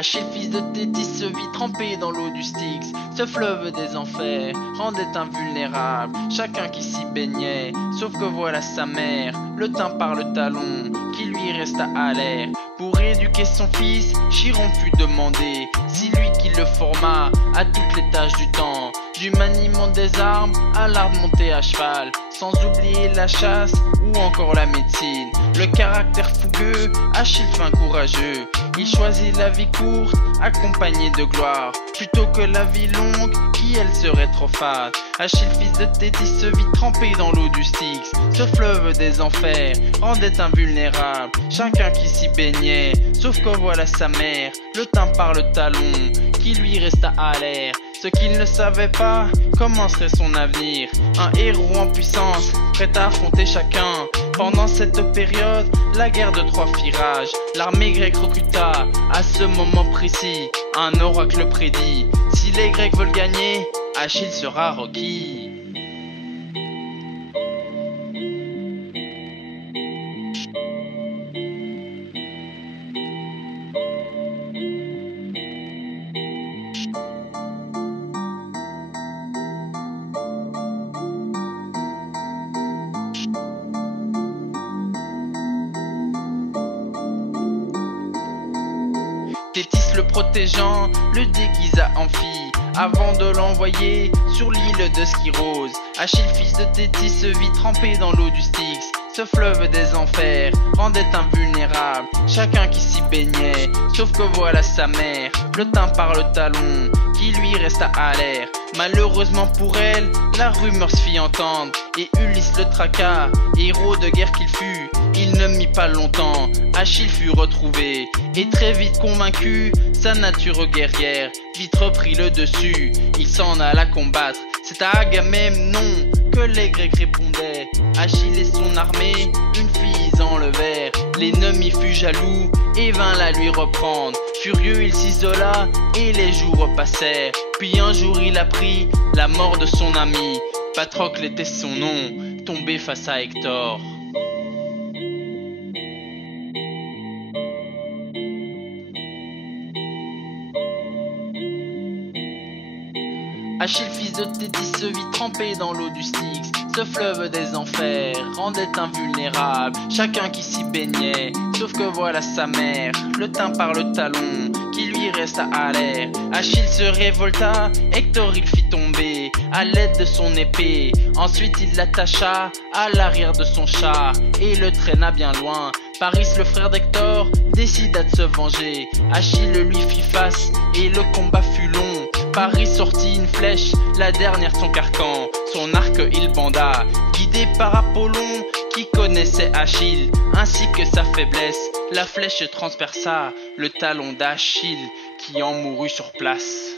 Achille, fils de Thétis, se vit trempé dans l'eau du Styx. Ce fleuve des enfers rendait invulnérable chacun qui s'y baignait. Sauf que voilà sa mère, le tint par le talon, qui lui resta à l'air. Pour éduquer son fils, Chiron fut demandé si lui qui le forma à toutes les tâches du temps, du maniement des armes à l'art de monter à cheval, sans oublier la chasse ou encore la médecine. Le caractère fougueux, Achille fin courageux, il choisit la vie courte, accompagnée de gloire, plutôt que la vie longue, qui elle serait trop fade. Achille, fils de Thétis, se vit trempé dans l'eau du Styx. Ce fleuve des enfers rendait invulnérable chacun qui s'y baignait. Sauf que voilà sa mère, le tint par le talon, qui lui resta à l'air. Ce qu'il ne savait pas, comment serait son avenir. Un héros en puissance, prêt à affronter chacun. Pendant cette période, la guerre de Troie fit rage. L'armée grecque recruta, à ce moment précis, un oracle prédit: si les Grecs veulent gagner, Achille sera requis. Thétis le protégeant, le déguisa en fille, avant de l'envoyer sur l'île de Skyrose. Achille, fils de Thétis, se vit trempé dans l'eau du Styx. Ce fleuve des enfers rendait invulnérable chacun qui s'y baignait. Sauf que voilà sa mère, le tint par le talon, qui lui resta à l'air. Malheureusement pour elle, la rumeur se fit entendre, et Ulysse le traqua, héros de guerre qu'il fut. Il ne mit pas longtemps, Achille fut retrouvé, et très vite convaincu, sa nature guerrière vite reprit le dessus. Il s'en alla combattre, c'est à Agamemnon que les Grecs répondaient. Achille et son armée, une fille ils enlevèrent. L'ennemi fut jaloux et vint la lui reprendre. Furieux il s'isola et les jours passèrent. Puis un jour il apprit la mort de son ami. Patrocle était son nom, tombé face à Hector. Achille, fils de Thétis, se vit trempé dans l'eau du Styx. Ce fleuve des enfers rendait invulnérable chacun qui s'y baignait. Sauf que voilà sa mère, le tint par le talon, qui lui resta à l'air. Achille se révolta, Hector il fit tomber à l'aide de son épée. Ensuite il l'attacha à l'arrière de son char et le traîna bien loin. Paris, le frère d'Hector, décida de se venger. Achille lui fit face et le combat fut long. Paris sortit une flèche, la dernière de son carcan. Son arc il banda, guidé par Apollon, qui connaissait Achille, ainsi que sa faiblesse. La flèche transperça le talon d'Achille, qui en mourut sur place.